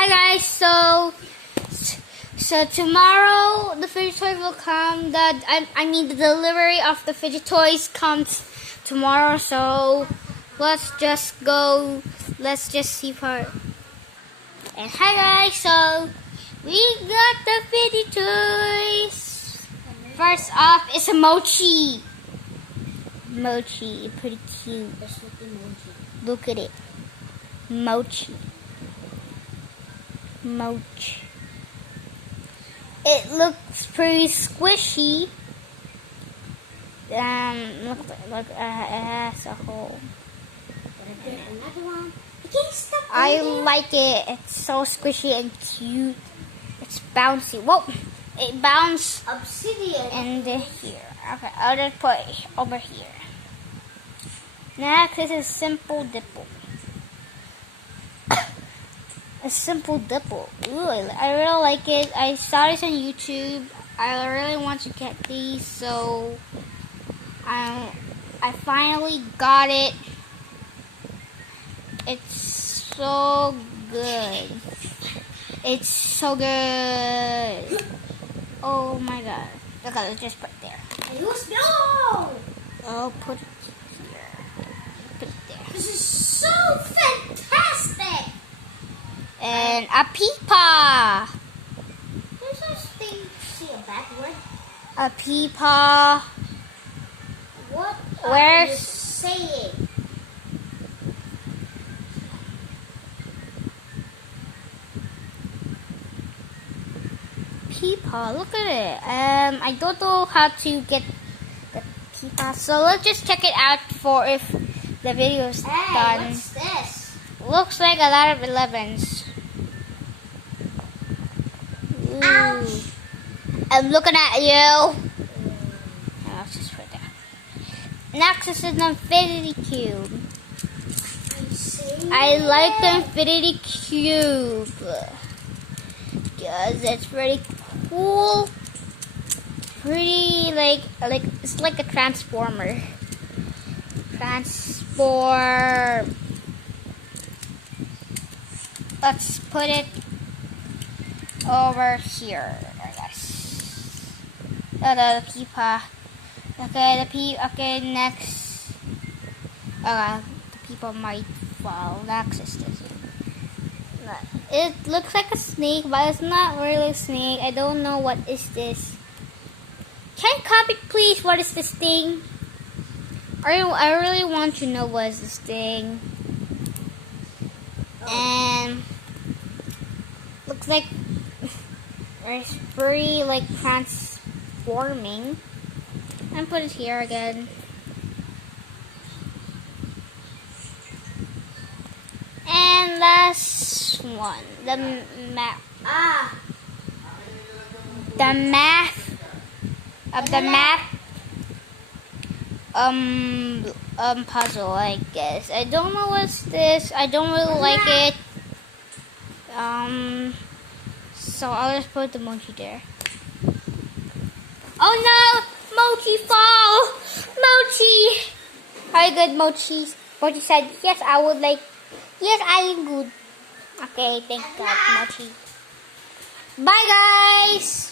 Hi guys, so tomorrow the fidget toys will come. The delivery of the fidget toys comes tomorrow. So let's just go. Let's just see part. And hi guys, so we got the fidget toys. First off is a mochi. Mochi, pretty cute. Look at it, mochi. Mochi. It looks pretty squishy. Look, it has a hole. Another one. I like it. It's so squishy and cute. It's bouncy. Whoa! It bounced Obsidian. in here. Okay, I'll just put it over here. Next is Simple Dipple. A Simple Dipple. Ooh, I really like it. I saw this on YouTube. I really want to get these, so I finally got it. It's so good. It's so good. Oh my god. Okay, let's just put it there. No! Oh, put it here. Put it there. This is so fantastic! And a peepaw. There's such thing. See a backward? A peepaw. What are Where's- you saying? Peepaw, look at it. I don't know how to get the peepaw, so let's just check it out for if the video is Hey, done. what's this? Looks like a lot of 11s. Ooh. Ouch! I'm looking at you. Let's just put it down. Next is an infinity cube. I see. I like the infinity cube because it's pretty cool. Pretty like it's like a transformer. Transform. Let's put it over here, I guess. The peepaw. Okay, next. The people might fall. Next is this. It looks like a snake, but it's not really a snake. I don't know what is this. Can you comment, please? What is this thing? I really want to know what is this thing. And looks like it's pretty like transforming. And put it here again. And last one, the map. The math of the map puzzle, I guess. I don't know what's this. I don't really like it. So I'll just put the mochi there. Oh no! Mochi fall! Mochi! Are you good, Mochi? Mochi said, yes, I would like. Yes, I am good. Okay, thank God, Mochi. Bye, guys!